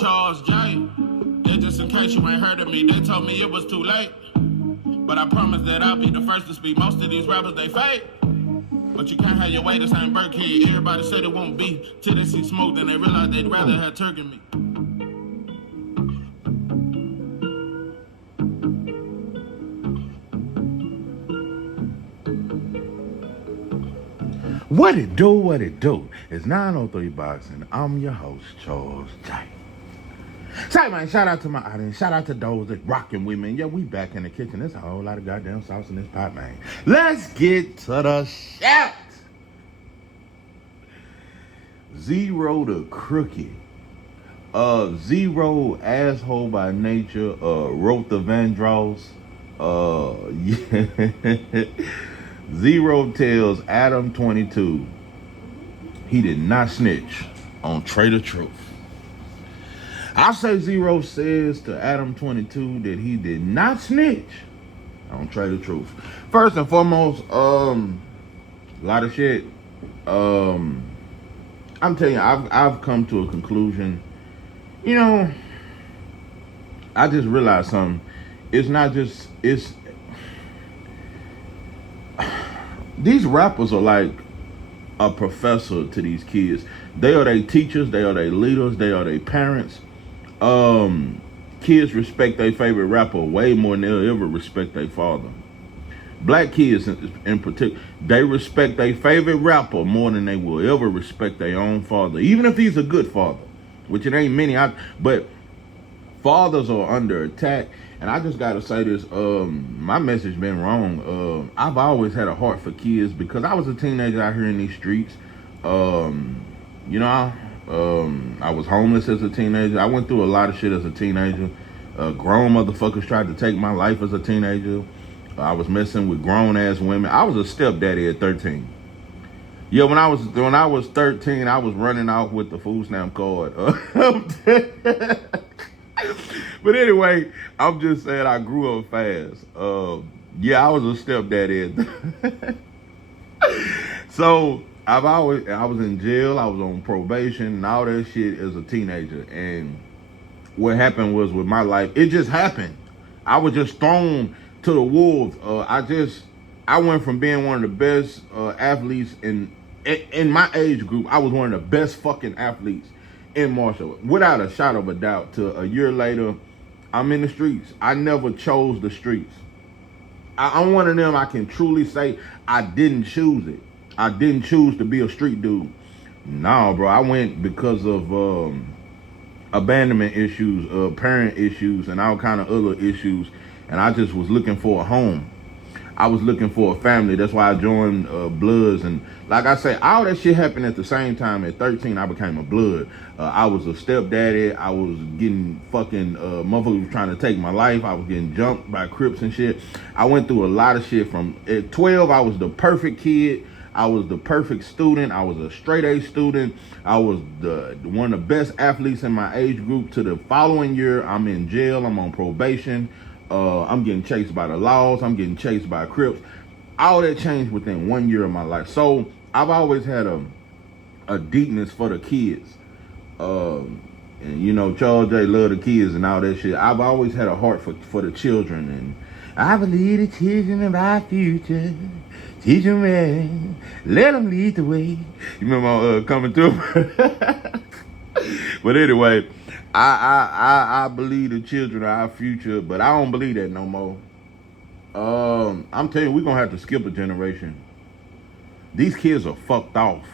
Charles J. Yeah, just in case you ain't heard of me, they told me it was too late. But I promise that I'll be the first to speak. Most of these rappers, they fake. But you can't have your way, this ain't Burkhead. Everybody said it won't be till they see smoke, then they realize they'd rather have turkey meat. What it do, what it do? It's 903 Boxing. I'm your host, Charles J. Say, man, shout out to my audience. Shout out to those that rocking with me. Yeah, we back in the kitchen. There's a whole lot of goddamn sauce in this pot, man. Let's get to the shout. Zero the Crooked. Zero asshole by nature. Wrote the Vandross. Yeah. Zero tells Adam 22 he did not snitch on Trae the Truth. I say Zero says to Adam 22 that he did not snitch on Trae the Truth. First and foremost, a lot of shit. I'm telling you, I've come to a conclusion. You know, I just realized something. It's not just, these rappers are like a professor to these kids. They are their teachers, they are their leaders, they are their parents. Kids respect their favorite rapper way more than they'll ever respect their father. Black kids in particular, they respect their favorite rapper more than they will ever respect their own father. Even if he's a good father, which it ain't many, but fathers are under attack. And I just gotta say this, my message been wrong. I've always had a heart for kids because I was a teenager out here in these streets. You know, I was homeless as a teenager. I went through a lot of shit as a teenager. Grown motherfuckers tried to take my life as a teenager. I was messing with grown ass women. I was a stepdaddy at 13. Yeah, when I was 13, I was running out with the food stamp card. But anyway, I'm just saying I grew up fast. Yeah, I was a stepdaddy. So I was in jail, I was on probation and all that shit as a teenager. And what happened was with my life, it just happened. I was just thrown to the wolves. I went from being one of the best athletes in my age group. I was one of the best fucking athletes in Marshall, without a shadow of a doubt, to a year later, I'm in the streets. I never chose the streets. I'm one of them, I can truly say I didn't choose it. I didn't choose to be a street dude. No, bro, I went because of abandonment issues, parent issues, and all kind of other issues, and I just was looking for a home. I was looking for a family. That's why I joined Bloods. And like I say, all that shit happened at the same time. At 13, I became a Blood. I was a stepdaddy. I was getting fucking, motherfuckers was trying to take my life. I was getting jumped by Crips and shit. I went through a lot of shit. At 12, I was the perfect kid. I was the perfect student. I was a straight A student. I was one of the best athletes in my age group. To the following year, I'm in jail. I'm on probation. I'm getting chased by the laws. I'm getting chased by Crips. All that changed within 1 year of my life. So I've always had a deepness for the kids. And you know, Charles J love the kids and all that shit. I've always had a heart for the children. And I believe the children of our future. Teach them man. Let them lead the way. You remember coming through? But anyway, I believe the children are our future, but I don't believe that no more. I'm telling you, we're gonna have to skip a generation. These kids are fucked off.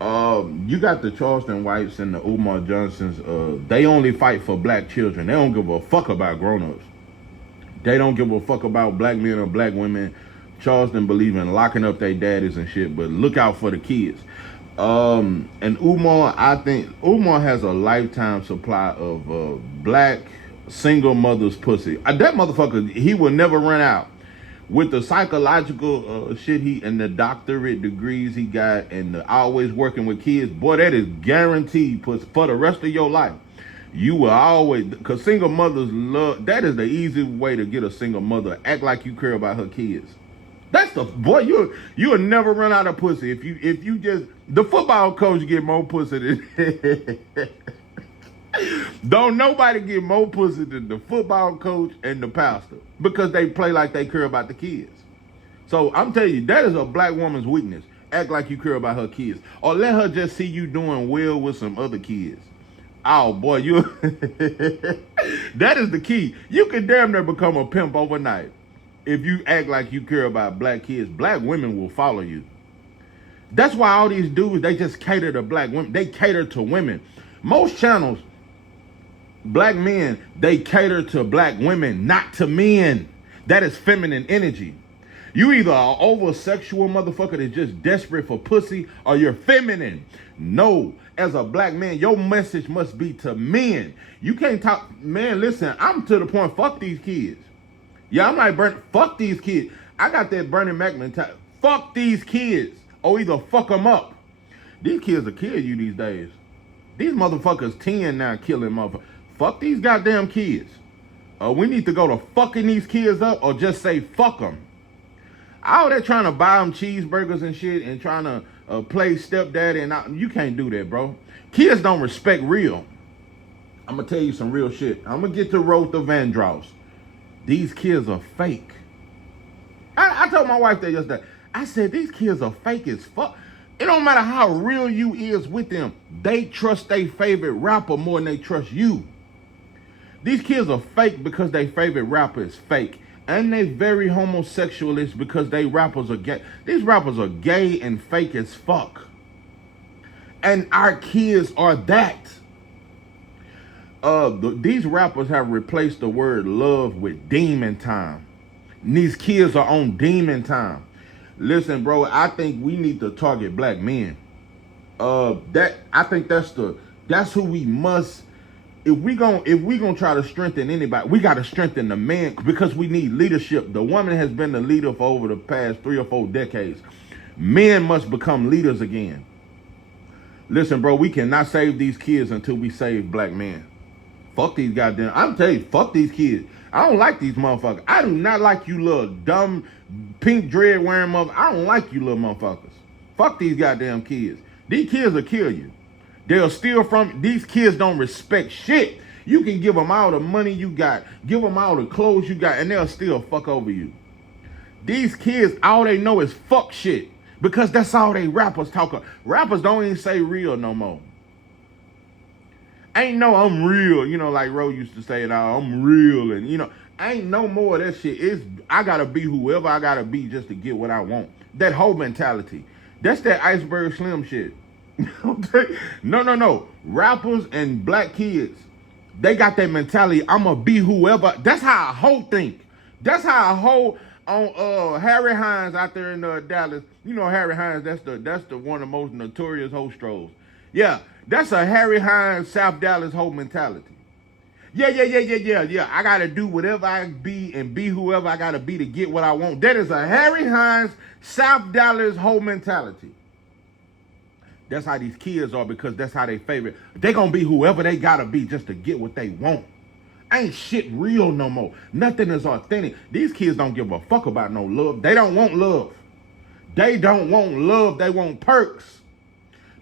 You got the Charleston Whites and the Umar Johnsons. They only fight for black children. They don't give a fuck about grown-ups. They don't give a fuck about black men or black women. Charleston believe in locking up their daddies and shit, but look out for the kids. And Umar, I think Umar has a lifetime supply of black single mother's pussy. That motherfucker, he will never run out. With the psychological shit and the doctorate degrees he got and the always working with kids, boy, that is guaranteed pussy for the rest of your life. You will always, because single mothers love, that is the easy way to get a single mother. Act like you care about her kids. That's the, boy, you'll never run out of pussy. If you just, the football coach get more pussy than, Don't nobody get more pussy than the football coach and the pastor because they play like they care about the kids. So I'm telling you, that is a black woman's weakness. Act like you care about her kids. Or let her just see you doing well with some other kids. Oh boy, you that is the key. You can damn near become a pimp overnight. If you act like you care about black kids, black women will follow you. That's why all these dudes, they just cater to black women. They cater to women. Most channels, black men, they cater to black women, not to men. That is feminine energy. You either are over-sexual motherfucker that's just desperate for pussy, or you're feminine. No, as a black man, your message must be to men. You can't talk, man, listen, I'm to the point, fuck these kids. Yeah, I'm like, fuck these kids. I got that Bernie Mac mentality. Fuck these kids, or either fuck them up. These kids will kill you these days. These motherfuckers 10 now killing motherfuckers. Fuck these goddamn kids. We need to go to fucking these kids up, or just say fuck them. All that trying to buy them cheeseburgers and shit and trying to play stepdaddy and you can't do that, bro. Kids don't respect real. I'm going to tell you some real shit. I'm going to get to Rother Vandross. These kids are fake. I told my wife that yesterday. I said, these kids are fake as fuck. It don't matter how real you is with them. They trust their favorite rapper more than they trust you. These kids are fake because their favorite rapper is fake. And they very homosexualist because they rappers are gay. These rappers are gay and fake as fuck. And our kids are that. These rappers have replaced the word love with demon time. And these kids are on demon time. Listen, bro, I think we need to target black men. I think that's who we must. If we gonna try to strengthen anybody, we gotta strengthen the man because we need leadership. The woman has been the leader for over the past 3 or 4 decades. Men must become leaders again. Listen, bro, we cannot save these kids until we save black men. Fuck these goddamn. I'm telling you, fuck these kids. I don't like these motherfuckers. I do not like you little dumb pink dread wearing motherfuckers. I don't like you little motherfuckers. Fuck these goddamn kids. These kids will kill you. They'll steal from, these kids don't respect shit. You can give them all the money you got, give them all the clothes you got, and they'll still fuck over you. These kids, all they know is fuck shit because that's all they rappers talk about. Rappers don't even say real no more. Ain't no I'm real, like Ro used to say it all, I'm real, and ain't no more of that shit. I gotta be whoever I gotta be just to get what I want. That whole mentality. That's that Iceberg Slim shit. No. Rappers and black kids, they got that mentality. I'ma be whoever. That's how a hoe think. That's how a hoe on Harry Hines out there in Dallas. Harry Hines. That's the one of the most notorious hoe strolls. Yeah, that's a Harry Hines South Dallas hoe mentality. Yeah. I gotta do whatever I be and be whoever I gotta be to get what I want. That is a Harry Hines South Dallas hoe mentality. That's how these kids are because that's how they favorite. They gonna be whoever they gotta be just to get what they want. Ain't shit real no more. Nothing is authentic. These kids don't give a fuck about no love. They don't want love. They don't want love. They want perks.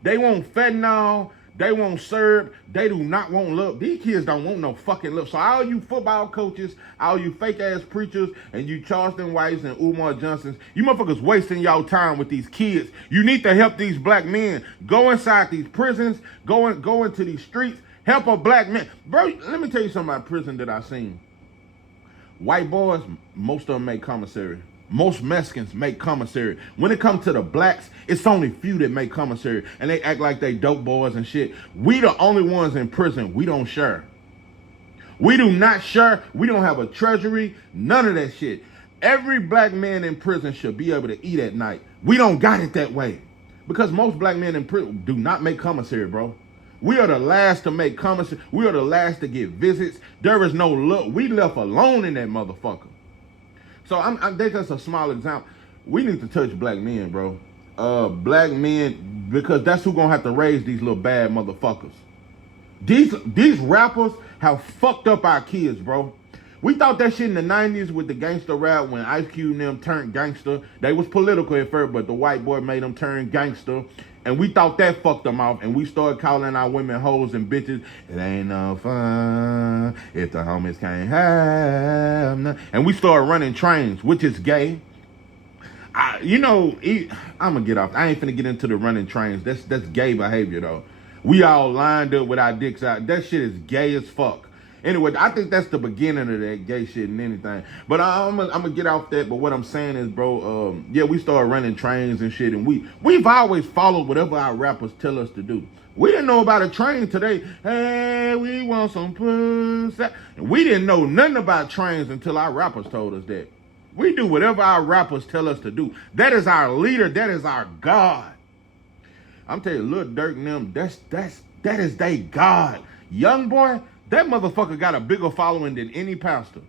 They want fentanyl. They want syrup. They do not want love. These kids don't want no fucking love. So all you football coaches, all you fake ass preachers, and you Charleston Whites and Umar Johnsons, you motherfuckers wasting y'all time with these kids. You need to help these black men. Go inside these prisons. Go into these streets. Help a black man. Bro, let me tell you something about prison that I seen. White boys, most of them make commissary. Most Mexicans make commissary. When it comes to the blacks, it's only few that make commissary. And they act like they dope boys and shit. We the only ones in prison. We don't share. We do not share. We don't have a treasury. None of that shit. Every black man in prison should be able to eat at night. We don't got it that way. Because most black men in prison do not make commissary, bro. We are the last to make commissary. We are the last to get visits. There is no look. We left alone in that motherfucker. So that's just a small example. We need to touch black men, bro. Black men, because that's who gonna have to raise these little bad motherfuckers. These rappers have fucked up our kids, bro. We thought that shit in the 90s with the gangster rap when Ice Cube and them turned gangster. They was political at first, but the white boy made them turn gangster. And we thought that fucked them off, and we started calling our women hoes and bitches. It ain't no fun if the homies can't have none. And we started running trains, which is gay. I'm gonna get off. I ain't finna get into the running trains. That's gay behavior though. We all lined up with our dicks out. That shit is gay as fuck. Anyway, I think that's the beginning of that gay shit and anything. But I'm gonna get off that. But what I'm saying is, bro, we started running trains and shit, and we've always followed whatever our rappers tell us to do. We didn't know about a train today. Hey, we want some pussy. And we didn't know nothing about trains until our rappers told us that. We do whatever our rappers tell us to do. That is our leader. That is our God. I'm telling you, Lil Durk and them, that is they God. Young boy, that motherfucker got a bigger following than any pastor.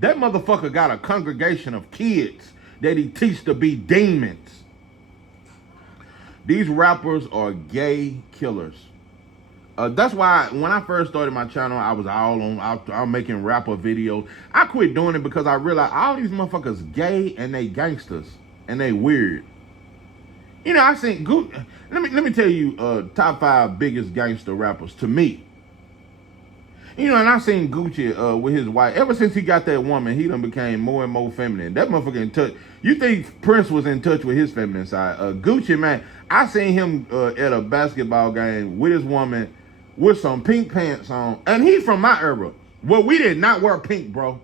That motherfucker got a congregation of kids that he teach to be demons. These rappers are gay killers. That's why when I first started my channel, I was I'm making rapper videos. I quit doing it because I realized all these motherfuckers gay and they gangsters and they weird. I seen let me tell you top 5 biggest gangster rappers to me. And I seen Gucci with his wife. Ever since he got that woman, he done became more and more feminine. That motherfucker in touch. You think Prince was in touch with his feminine side? Gucci, man, I seen him at a basketball game with his woman with some pink pants on. And he's from my era. Well, we did not wear pink, bro.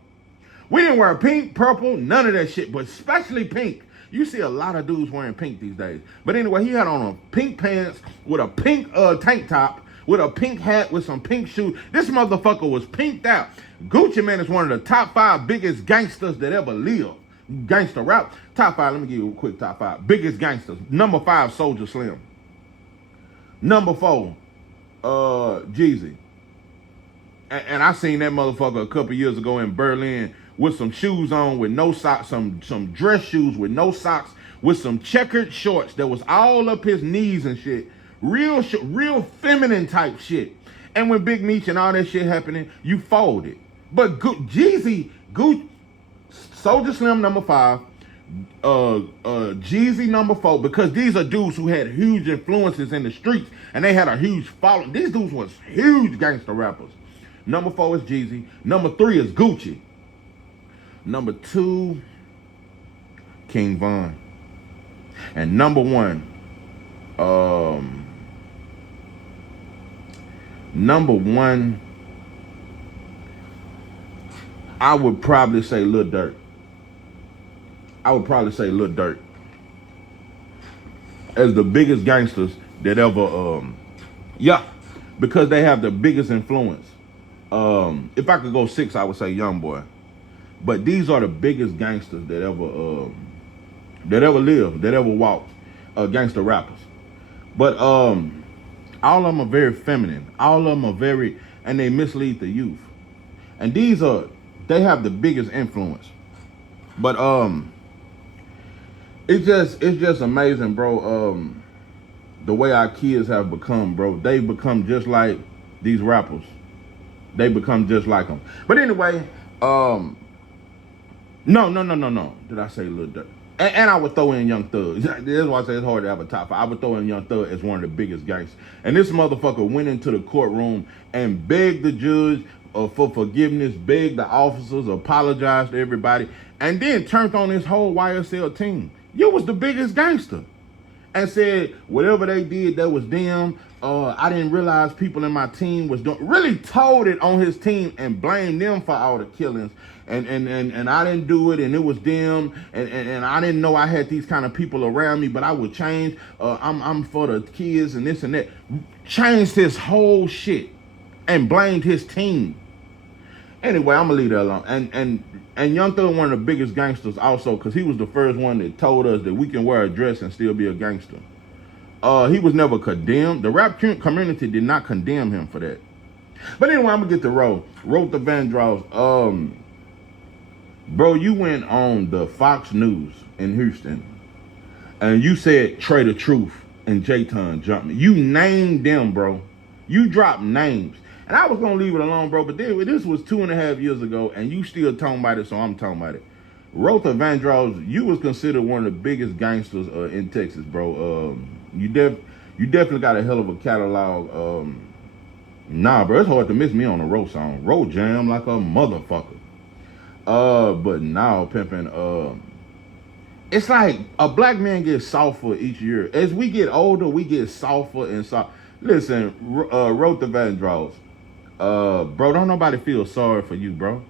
We didn't wear pink, purple, none of that shit, but especially pink. You see a lot of dudes wearing pink these days. But anyway, he had on a pink pants with a pink tank top, with a pink hat, with some pink shoes. This motherfucker was pinked out. Gucci Man is one of the top 5 biggest gangsters that ever lived. Gangster rap. Top 5, let me give you a quick top 5. Biggest gangsters. Number 5, Soulja Slim. Number 4, Jeezy. And I seen that motherfucker a couple years ago in Berlin with some shoes on with no socks, some dress shoes with no socks, with some checkered shorts that was all up his knees and shit. Real feminine type shit. And when Big Meech and all that shit happening, you folded. But Jeezy, Soulja Slim number 5, Jeezy number 4, because these are dudes who had huge influences in the streets and they had a huge following. These dudes was huge gangster rappers. Number 4 is Jeezy. Number 3 is Gucci. Number 2, King Von. And number 1, I would probably say Lil Durk. As the biggest gangsters that ever, because they have the biggest influence. If I could go 6, I would say Young Boy. But these are the biggest gangsters that ever lived, that ever walked, gangster rappers. But all of them are very feminine. All of them are and they mislead the youth. And they have the biggest influence. But it's just amazing, bro. The way our kids have become, bro. They've become just like these rappers. They become just like them. But anyway, no. Did I say Lil Durk? And I would throw in Young Thug. That's why I say it's hard to have a top 5. I would throw in Young Thug as one of the biggest gangsters. And this motherfucker went into the courtroom and begged the judge for forgiveness, begged the officers, apologized to everybody, and then turned on his whole YSL team. You was the biggest gangster. And said whatever they did, that was them. I didn't realize people in my team was doing. Really told it on his team and blamed them for all the killings. And I didn't do it, and it was them. And I didn't know I had these kind of people around me, but I would change. I'm for the kids and this and that. Changed his whole shit and blamed his team. Anyway, I'm gonna leave that alone. And Young Thug, one of the biggest gangsters also, because he was the first one that told us that we can wear a dress and still be a gangster. He was never condemned. The rap community did not condemn him for that. But anyway, I'm gonna get to Wrote the Vandross. Bro, you went on the Fox News in Houston and you said Trae the Truth and J-Ton jumped me. You named them, bro. You dropped names. And I was going to leave it alone, bro, but this was 2.5 years ago, and you still talking about it, so I'm talking about it. Wrote the Vandross, you was considered one of the biggest gangsters in Texas, bro. You definitely got a hell of a catalog. Nah, bro, it's hard to miss me on a road song. Road jam like a motherfucker. But now pimping. It's like a black man gets softer each year. As we get older, we get softer and soft. Listen, wrote the Vandross. Bro, don't nobody feel sorry for you, bro.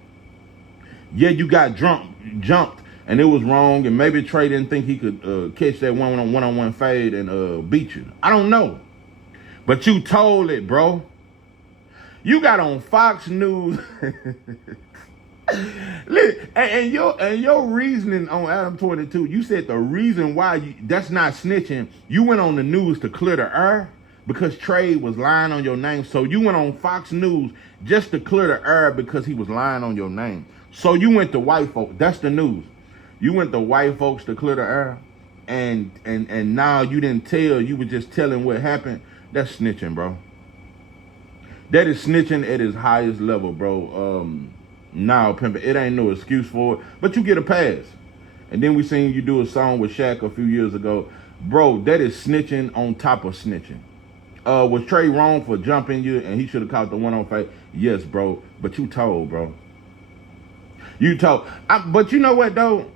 Yeah, you got jumped, and it was wrong, and maybe Trae didn't think he could catch that one-on-one fade and beat you. I don't know. But you told it, bro. You got on Fox News. and your reasoning on Adam 22, you said the reason why that's not snitching. You went on the news to clear the air because Trae was lying on your name. So you went on Fox News just to clear the air because he was lying on your name. So you went to white folks. That's the news. You went to white folks to clear the air, and now you didn't tell. You were just telling what happened. That's snitching, bro. That is snitching at its highest level, bro. Now, pimp, it ain't no excuse for it, but you get a pass. And then we seen you do a song with Shaq a few years ago. Bro, that is snitching on top of snitching. Was Trae wrong for jumping you and he should have caught the one on face? Yes, bro, but you told, bro. You told. But you know what, though?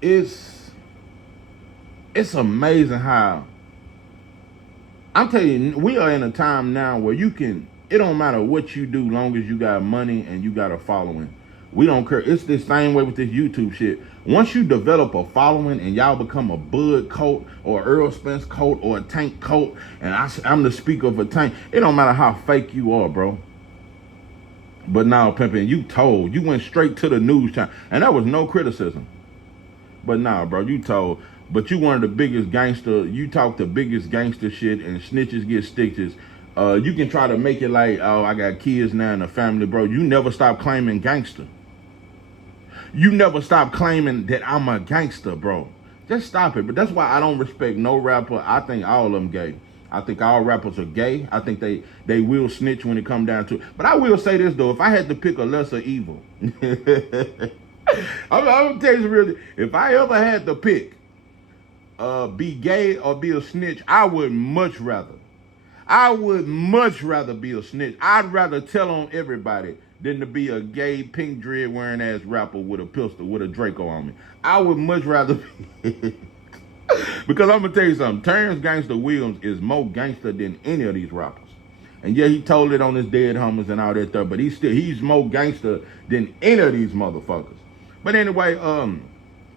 It's amazing how, I'm telling you, we are in a time now where it don't matter what you do long as you got money and you got a following. We don't care. It's the same way with this YouTube shit. Once you develop a following and y'all become a Bud Coat or Earl Spence Coat or a Tank Coat, and I'm the speaker of a Tank, it don't matter how fake you are, bro. But now, pimpin', you went straight to the news channel, and that was no criticism. But now, bro, you told. But you one of the biggest gangster. You talk the biggest gangster shit, and snitches get stitches. You can try to make it like, oh, I got kids now and a family, bro. You never stop claiming gangster. You never stop claiming that I'm a gangster, bro. Just stop it. But that's why I don't respect no rapper. I think all of them gay. I think all rappers are gay. I think they will snitch when it come down to it. But I will say this, though. If I had to pick a lesser evil, I'm going to tell you really, if I ever had to pick be gay or be a snitch, I would much rather be a snitch. I'd rather tell on everybody than to be a gay pink dread wearing ass rapper with a pistol with a Draco on me. I would much rather be because I'm gonna tell you something. Terrence Gangster Williams is more gangster than any of these rappers. And yeah, he told it on his dead homies and all that stuff, but he's more gangster than any of these motherfuckers. But anyway,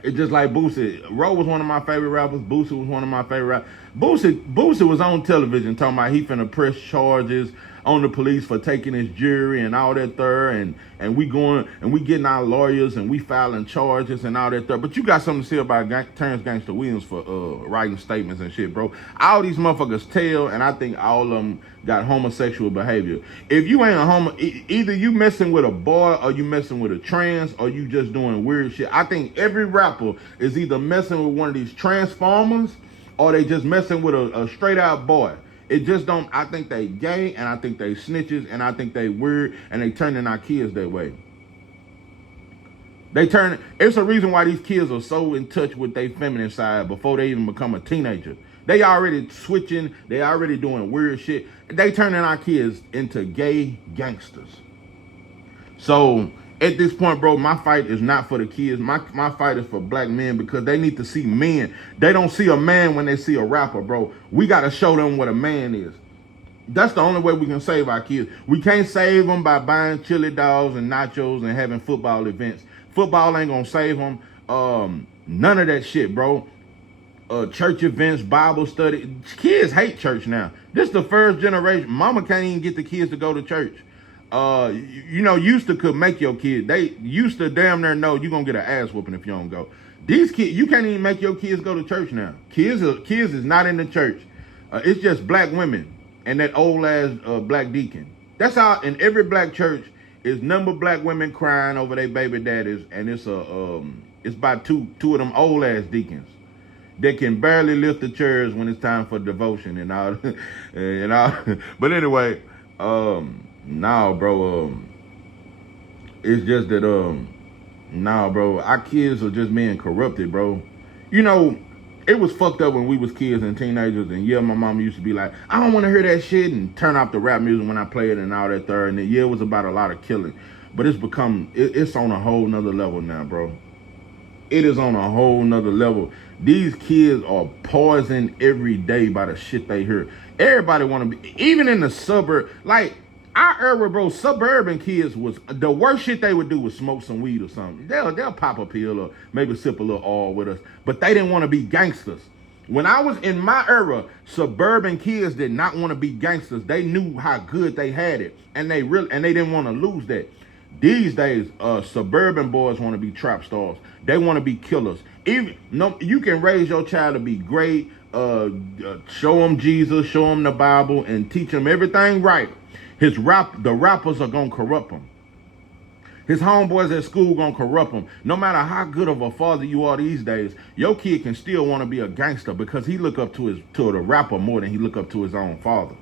it's just like Boosie. Ro was one of my favorite rappers. Boosie was one of my favorite rappers. Boosie was on television talking about he finna press charges on the police for taking his jury and all that there, and we getting our lawyers and we filing charges and all that there. But you got something to say about Terrence Gangster Williams for writing statements and shit, bro. All these motherfuckers tell, and I think all of them got homosexual behavior. If you ain't a homo, either you messing with a boy or you messing with a trans or you just doing weird shit. I think every rapper is either messing with one of these transformers or they just messing with a straight out boy. It just don't, I think they gay, and I think they snitches, and I think they weird, and they turning our kids that way. It's a reason why these kids are so in touch with their feminine side before they even become a teenager. They already switching, they already doing weird shit. They turning our kids into gay gangsters. So, at this point, bro, my fight is not for the kids. My fight is for black men because they need to see men. They don't see a man when they see a rapper, bro. We got to show them what a man is. That's the only way we can save our kids. We can't save them by buying chili dogs and nachos and having football events. Football ain't going to save them. None of that shit, bro. Church events, Bible study. Kids hate church now. This is the first generation. Mama can't even get the kids to go to church. Used to could make your kid. They used to damn near know you're gonna get an ass whooping if you don't go. These kids, you can't even make your kids go to church now. Kids is not in the church. It's just black women and that old ass black deacon. That's how in every black church is number black women crying over their baby daddies, and it's by two of them old ass deacons that can barely lift the chairs when it's time for devotion and all. and all. But anyway, nah, bro, it's just that, nah, bro, our kids are just being corrupted, bro. You know, It was fucked up when we was kids and teenagers, and yeah, my mom used to be like, I don't want to hear that shit, and turn off the rap music when I play it and all that third. And yeah, it was about a lot of killing, but it's on a whole nother level now, bro. It is on a whole nother level. These kids are poisoned every day by the shit they hear. Everybody want to be, even in the suburb, like our era, bro. Suburban kids was the worst shit they would do was smoke some weed or something. They'll pop a pill or maybe sip a little oil with us, but they didn't want to be gangsters. When I was in my era, suburban kids did not want to be gangsters. They knew how good they had it, and they didn't want to lose that. These days, suburban boys want to be trap stars. They want to be killers. You can raise your child to be great. Show them Jesus, show them the Bible, and teach them everything right. The rappers are gonna corrupt him. His homeboys at school gonna corrupt him. No matter how good of a father you are these days, your kid can still want to be a gangster because he look up to the rapper more than he look up to his own father.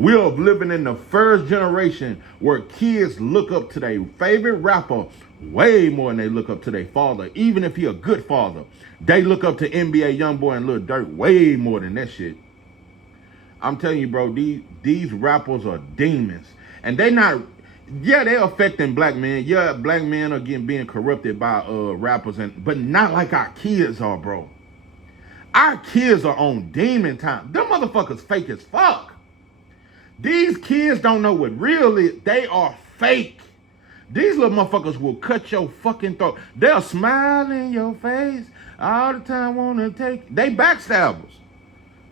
We are living in the first generation where kids look up to their favorite rapper way more than they look up to their father. Even if he a good father, they look up to NBA Youngboy and Lil Durk way more than that shit. I'm telling you, bro, these rappers are demons. And they're affecting black men. Yeah, black men are being corrupted by rappers, but not like our kids are, bro. Our kids are on demon time. Them motherfuckers fake as fuck. These kids don't know what real is. They are fake. These little motherfuckers will cut your fucking throat. They'll smile in your face all the time, wanna take. They backstabbers.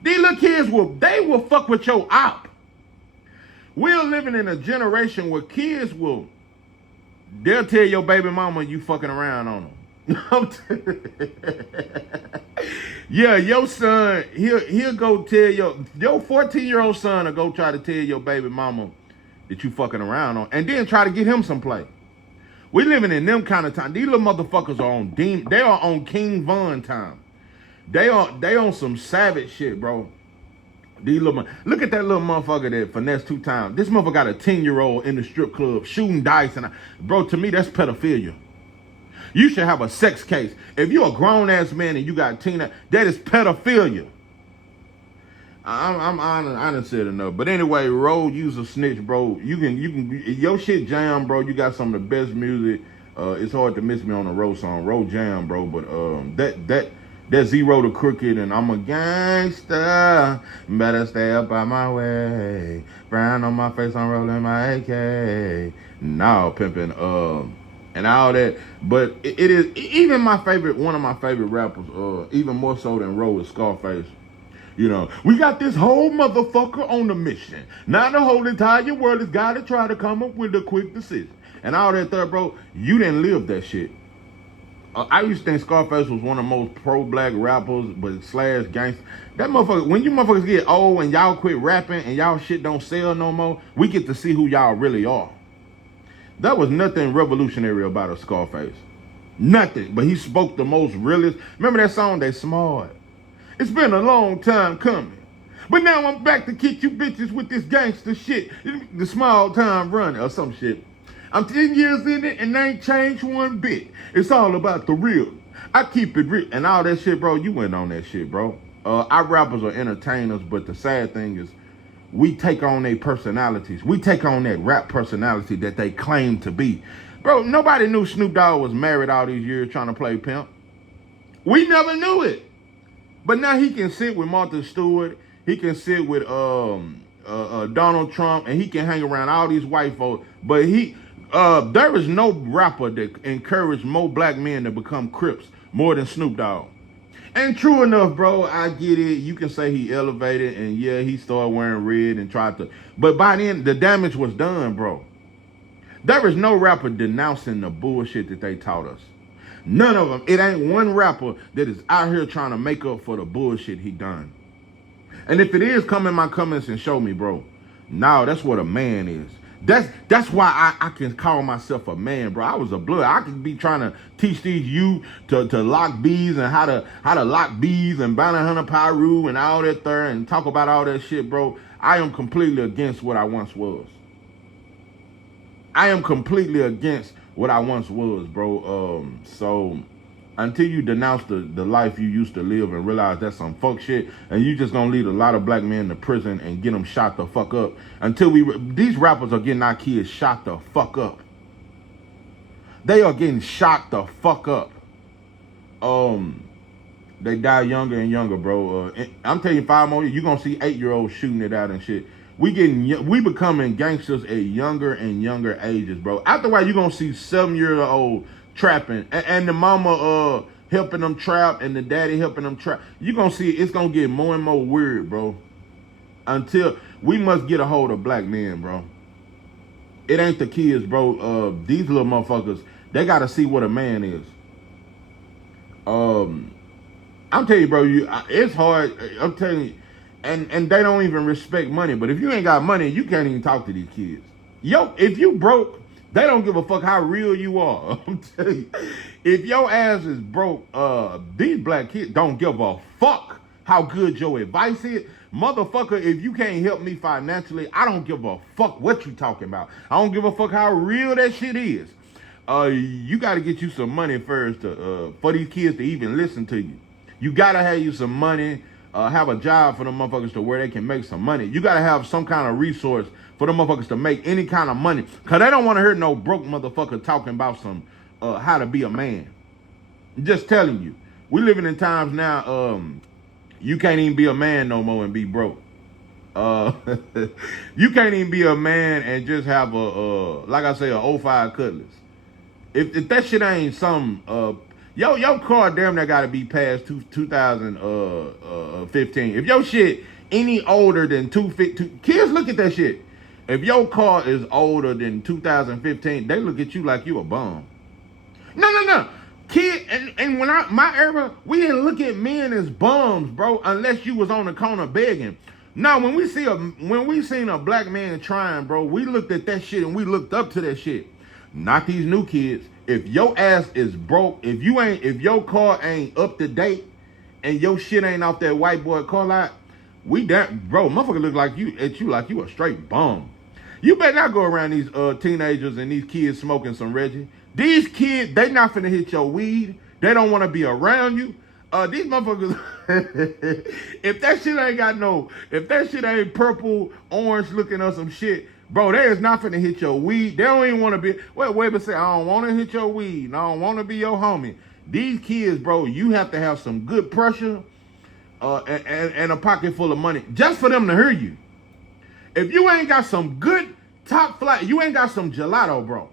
These little kids will fuck with your op. We're living in a generation where kids they'll tell your baby mama you fucking around on them. Yeah, your son, he'll go tell your 14-year-old son will go try to tell your baby mama that you fucking around on, and then try to get him some play. We living in them kind of time. These little motherfuckers are they are on King Von time. They on some savage shit, bro. Look at that little motherfucker that finessed 2 times. This motherfucker got a 10-year-old in the strip club shooting dice, and bro, to me that's pedophilia. You should have a sex case. If you're a grown-ass man and you got teen, that is pedophilia. I done said enough. But anyway, Ro, use a snitch, bro. You can your shit jam, bro. You got some of the best music. It's hard to miss me on a Ro song. Ro jam, bro. But that Zero to Crooked and I'm a gangster. Better stay up out my way. Brown on my face, I'm rolling my AK. Now pimping and all that. But it is even one of my favorite rappers, even more so than Ro, is Scarface. You know, we got this whole motherfucker on the mission. Now the whole entire world has got to try to come up with a quick decision. And all that stuff, bro, you didn't live that shit. I used to think Scarface was one of the most pro-black rappers, but / gangster. That motherfucker, when you motherfuckers get old and y'all quit rapping and y'all shit don't sell no more, we get to see who y'all really are. There was nothing revolutionary about a Scarface. Nothing. But he spoke the most realest. Remember that song, They Smart? It's been a long time coming. But now I'm back to kick you bitches with this gangster shit. The small time running or some shit. I'm 10 years in it and I ain't changed one bit. It's all about the real. I keep it real. And all that shit, bro, you went on that shit, bro. Our rappers are entertainers, but the sad thing is we take on their personalities. We take on that rap personality that they claim to be. Bro, nobody knew Snoop Dogg was married all these years trying to play pimp. We never knew it. But now he can sit with Martha Stewart. He can sit with Donald Trump, and he can hang around all these white folks. But there is no rapper that encouraged more black men to become Crips more than Snoop Dogg. And true enough, bro, I get it. You can say he elevated, and yeah, he started wearing red and tried to. But by then, the damage was done, bro. There is no rapper denouncing the bullshit that they taught us. None of them. It ain't one rapper that is out here trying to make up for the bullshit he done. And if it is, come in my comments and show me, bro. No, that's what a man is. That's why I can call myself a man, bro. I was a blood. I could be trying to teach these youth to lock bees and how to lock bees and bounty hunter pyru and all that there and talk about all that shit, bro. I am completely against what I once was. I am completely against what I once was, bro. So until you denounce the life you used to live and realize that's some fuck shit, and you just gonna lead a lot of black men to prison and get them shot the fuck up. Until these rappers are getting our kids shot the fuck up. They are getting shot the fuck up. They die younger and younger, bro. I'm telling you, 5 more years, you're gonna see 8-year-olds shooting it out and shit. We becoming gangsters at younger and younger ages, bro. After a while, you're gonna see 7-year-old trapping, and the mama helping them trap, and the daddy helping them trap. You're gonna see it's gonna get more and more weird, bro. Until we must get a hold of black men, bro. It ain't the kids, bro. These little motherfuckers, they gotta see what a man is. I'm telling you, bro, it's hard. I'm telling you, and they don't even respect money. But if you ain't got money, you can't even talk to these kids. Yo, if you broke, they don't give a fuck how real you are. I'm telling you, if your ass is broke, these black kids don't give a fuck how good your advice is. Motherfucker, if you can't help me financially, I don't give a fuck what you talking about. I don't give a fuck how real that shit is. You got to get you some money first for these kids to even listen to you. You got to have you some money, have a job for them motherfuckers to where they can make some money. You got to have some kind of resource for them motherfuckers to make any kind of money. Because they don't want to hear no broke motherfucker talking about some how to be a man. I'm just telling you. We living in times now, you can't even be a man no more and be broke. You can't even be a man and just have like I say, a 05 Cutlass. If that shit ain't some, your car damn near got to be past 2015. If your shit any older than 250, kids look at that shit. If your car is older than 2015, they look at you like you a bum. No. Kid, and when my era, we didn't look at men as bums, bro, unless you was on the corner begging. Now, when we seen a black man trying, bro, we looked at that shit and we looked up to that shit. Not these new kids. If your ass is broke, if your car ain't up to date and your shit ain't off that white boy car lot, bro, motherfucker look like you a straight bum. You better not go around these teenagers and these kids smoking some Reggie. These kids, they not finna hit your weed. They don't want to be around you. These motherfuckers, if that shit ain't purple, orange looking or some shit, bro, they is not finna hit your weed. They don't even want to be, but say, I don't want to hit your weed. I don't want to be your homie. These kids, bro, you have to have some good pressure and a pocket full of money just for them to hear you. If you ain't got some good top flight, you ain't got some gelato, bro,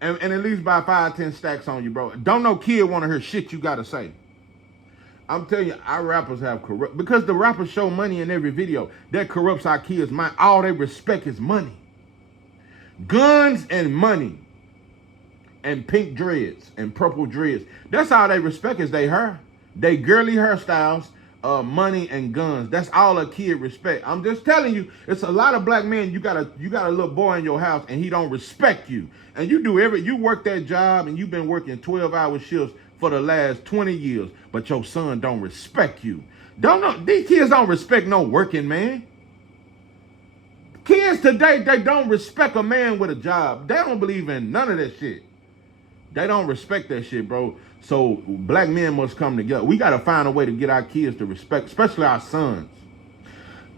and at least buy 5-10 stacks on you, bro. Don't no kid want to hear shit you got to say. I'm telling you, our rappers have corrupt, because the rappers show money in every video. That corrupts our kids' mind. All they respect is money. Guns and money. And pink dreads and purple dreads. That's all they respect is they hair. They girly hairstyles, money and guns. That's all a kid respect. I'm just telling you, it's a lot of black men. You got a little boy in your house and he don't respect you. And you work that job and you've been working 12-hour shifts for the last 20 years, but your son don't respect you. These kids don't respect no working man. Kids today, they don't respect a man with a job. They don't believe in none of that shit. They don't respect that shit, bro. So black men must come together. We got to find a way to get our kids to respect, especially our sons.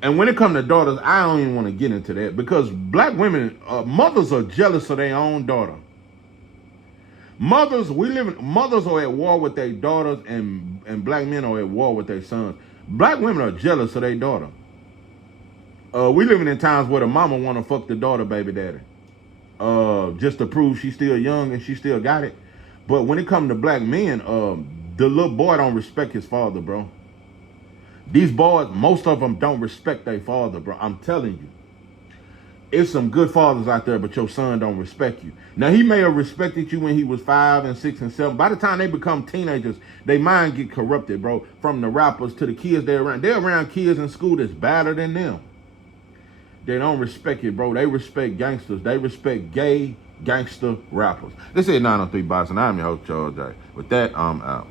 And when it comes to daughters, I don't even want to get into that because black women, mothers are jealous of their own daughter. Mothers are at war with their daughters, and black men are at war with their sons. Black women are jealous of their daughter. We living in times where the mama want to fuck the daughter baby daddy. Just to prove she's still young and she still got it. But when it comes to black men, the little boy don't respect his father, bro. These boys, most of them don't respect their father, bro. I'm telling you. It's some good fathers out there, but your son don't respect you. Now, he may have respected you when he was 5 and 6 and 7. By the time they become teenagers, their mind get corrupted, bro. From the rappers to the kids they're around. They're around kids in school that's better than them. They don't respect it, bro. They respect gangsters. They respect gay gangster rappers. This is 903 Boss, and I'm your host, Charles J. With that, I'm out.